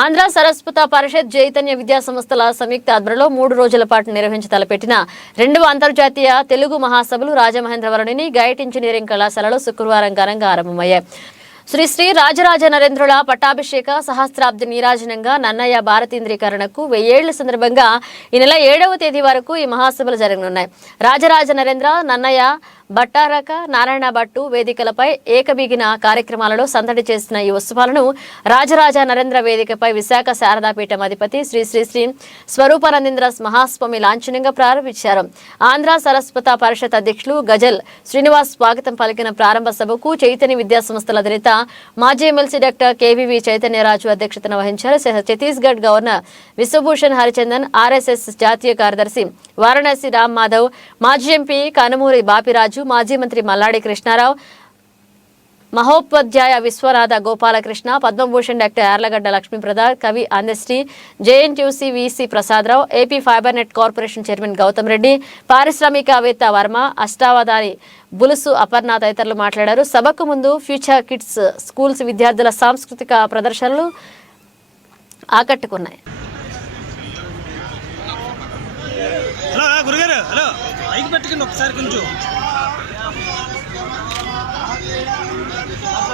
ఆంధ్ర సరస్వత పరిషత్ చైతన్య విద్యా సంస్థల సంయుక్త ఆధ్వర్యంలో మూడు రోజుల పాటు నిర్వహించి తలపెట్టిన రెండవ అంతర్జాతీయ తెలుగు మహాసభలు రాజమహేంద్రవరంలోని గైట్ ఇంజనీరింగ్ కళాశాలలో శుక్రవారం ఘనంగా ఆరంభమయ్యాయి. శ్రీ శ్రీ రాజరాజ నరేంద్రుల పట్టాభిషేక సహస్రాబ్ది నీరాజనంగా నన్నయ్య భారతీంద్రీకరణకు వెయ్యేళ్ళ సందర్భంగా ఈ నెల ఏడవ తేదీ వరకు ఈ మహాసభలు జరగనున్నాయి. రాజరాజ నరేంద్ర నన్నయ్య భట్టారక నారాయణ భట్టు వేదికలపై ఏకబిగిన కార్యక్రమాలలో సందడి చేసిన ఈ ఉత్సవాలను రాజరాజ నరేంద్ర వేదికపై విశాఖ శారదాపీఠం అధిపతి శ్రీ శ్రీ శ్రీ స్వరూపానందేంద్ర మహాస్వామి లాంఛనంగా ప్రారంభించారు. ఆంధ్ర సరస్వత పరిషత్ అధ్యక్షులు గజల్ శ్రీనివాస్ స్వాగతం పలికిన ప్రారంభ సభకు చైతన్య విద్యా సంస్థల అధినేత మాజీ ఎమ్మెల్సీ డాక్టర్ కేవీవి చైతన్యరాజు అధ్యక్షతన వహించారు. ఛత్తీస్గఢ్ గవర్నర్ విశ్వభూషణ్ హరిచందన్ ఆర్ఎస్ఎస్ జాతీయ కార్యదర్శి వారణాసి రామ్ మాధవ్ మాజీ ఎంపీ కనుమూరి బాపిరాజు మాజీ మంత్రి మల్లాడి కృష్ణారావు మహోపాధ్యాయ విశ్వనాథ గోపాలకృష్ణ పద్మభూషణ్ డాక్టర్ యార్లగడ్డ లక్ష్మీప్రసాద్ కవి Andesri JNTUC VC Prasadarao AP fibre net corporation chairman Gautam Reddy పారిశ్రామికవేత్త వర్మ అష్టావధాని బులుసు అపర్ణ తదితరులు మాట్లాడారు. సభకు ముందు ఫ్యూచర్ కిడ్స్ స్కూల్స్ విద్యార్థుల సాంస్కృతిక ప్రదర్శనలు ఆకట్టుకున్నాయి. హలో గురుగారు హలో. మైక్ పెట్టుకుని ఒకసారి కొంచెం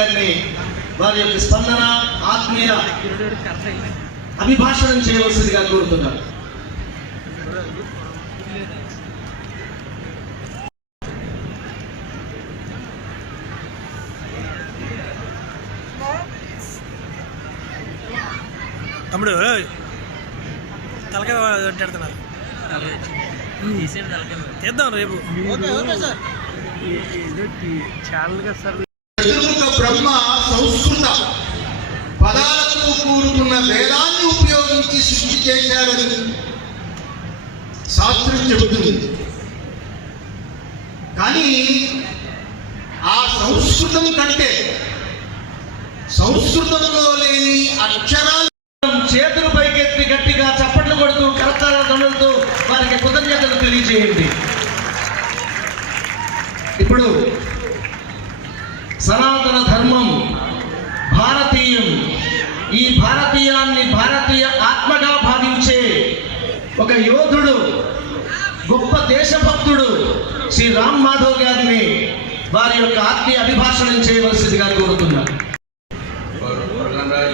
గారిని వారి యొక్క స్పందన ఆత్మీయ అభిభాషణం చేయవలసిందిగా కోరుతున్నారు తమ్ముడు తలకాయ అంటాడుతున్నారు తీద్దాం రేపు. చతుర్ముఖ బ్రహ్మ సంస్కృత పదాలతో కూడుకున్న వేదాన్ని ఉపయోగించి సృష్టి చేశాడని శాస్త్రం చెబుతుంది. కానీ ఆ సంస్కృతం కంటే సంస్కృతంలో లేని అక్షరాలు సనాతన ధర్మం భారతీయం. ఈ భారతీయాన్ని భారతీయ ఆత్మగా భావించే ఒక యోధుడు గొప్ప దేశభక్తుడు శ్రీ రామ్ మాధవ్ గారిని వారి యొక్క ఆత్మీయ అభిభాషణం చేయవలసిందిగా కోరుతున్నా.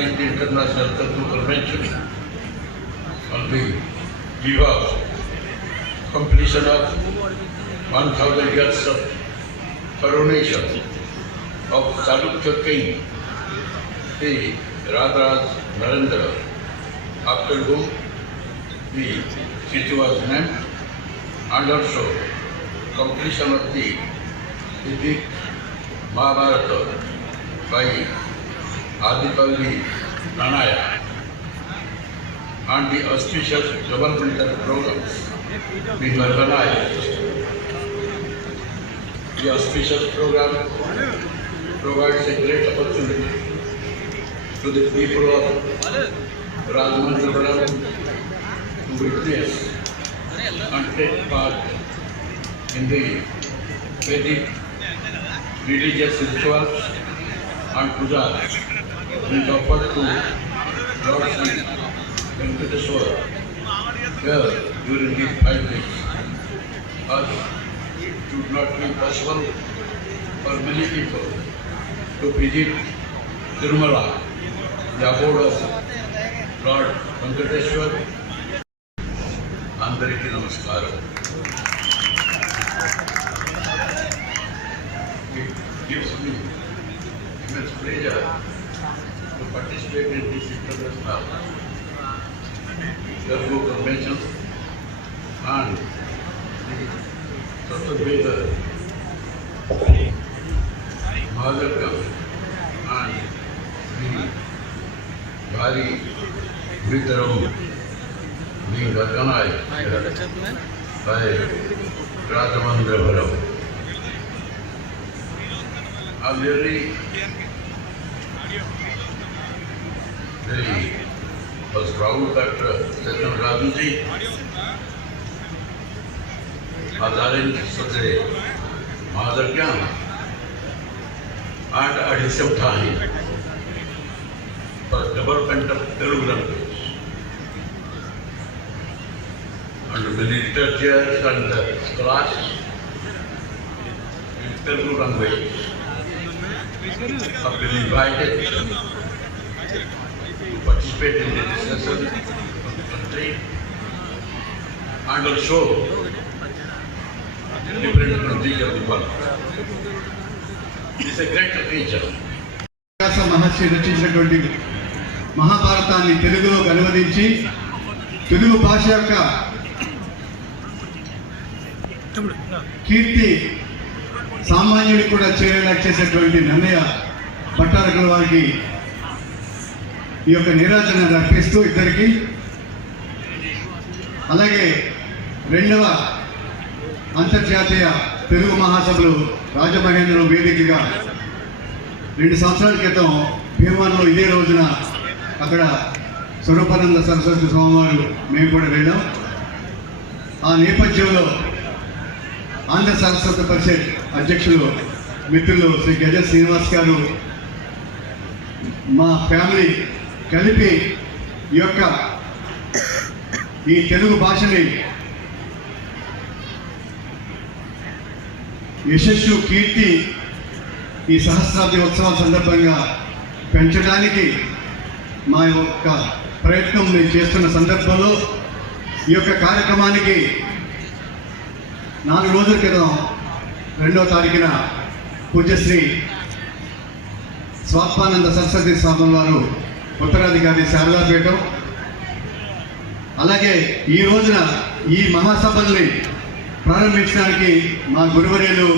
International completion of one thousand years Chalukya to king Rajaraja Narendra after go city was name and also completion of the big Mahabharata by Adipalli, Nannaya and the auspicious governmental programme by Nannaya The auspicious program. Provides a great opportunity to the people of Rajmandravaram to witness and take part in the Vedic religious rituals and pujas which offered to Lord Sri Venkateswara here during these five days. As it should not be possible for many people to visit Tirumala, the abode of Lord Venkateswara. అందరికీ నమస్కారం It gives me immense pleasure to participate in this international Telugu convention and the Sattva Mahadhargam and भारी भीतरों being organized by Rajamandra Bharam. I'm really very was proud that uh, Chetan Rajanji has arranged such a Mahadagyan and ఆట అడిసం ఠాయి for development of Telugu language and the literatures and class in Telugu language have been invited to participate in the discussion of the country and also different countries of the world. Vyasa Maharshi రచించినటువంటి మహాభారతాన్ని తెలుగులోకి అనువదించి తెలుగు భాష యొక్క కీర్తి సామాన్యుడికి కూడా చేరేలా చేసేటువంటి నన్నయ్య పట్టారకుల వారికి ఈ యొక్క నిరాజన అర్పిస్తూ ఇద్దరికి. అలాగే రెండవ అంతర్జాతీయ తెలుగు మహాసభలు రాజమహేంద్రం వేదికగా రెండు సంవత్సరాల క్రితం భీమాలో ఇదే రోజున అక్కడ స్వరూపానంద సరస్వతి స్వామివారు మేము కూడా వెళ్ళాం. ఆ నేపథ్యంలో ఆంధ్ర సరస్వతి పరిషత్ అధ్యక్షులు మిత్రులు శ్రీ గజ శ్రీనివాస్ గారు మా ఫ్యామిలీ కలిపి ఈ యొక్క ఈ తెలుగు భాషని యశస్సు కీర్తి ఈ సహస్రాబ్ది ఉత్సవాల సందర్భంగా పెంచడానికి మా యొక్క ప్రయత్నం మేము చేస్తున్న సందర్భంలో ఈ యొక్క కార్యక్రమానికి నాలుగు రోజుల క్రితం రెండో తారీఖున పూజ్యశ్రీ స్వాత్మానంద సరస్వతి స్వామి వారు ఉత్తరాధికారి శారదాపీఠం అలాగే ఈ రోజున ఈ మహాసభల్ని ప్రారంభించడానికి మా గురువర్యులు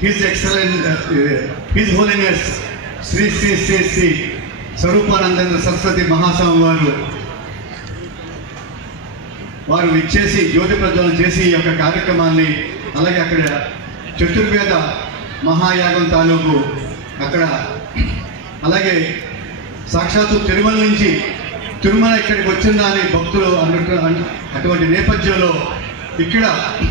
his excellent his holiness Shri Shri Shri Shri Swaroopanandendra Saraswati Mahaswami వారు వారు ఇచ్చేసి జ్యోతి ప్రజ్వలన చేసి ఈ యొక్క కార్యక్రమాన్ని అలాగే అక్కడ చతుర్వేద మహాయాగం తాలూకు అక్కడ అలాగే సాక్షాత్తు తిరుమల నుంచి తిరుమల ఇక్కడికి వచ్చిందా అని భక్తులు అన్నట్టు అటువంటి నేపథ్యంలో ఇక్కడ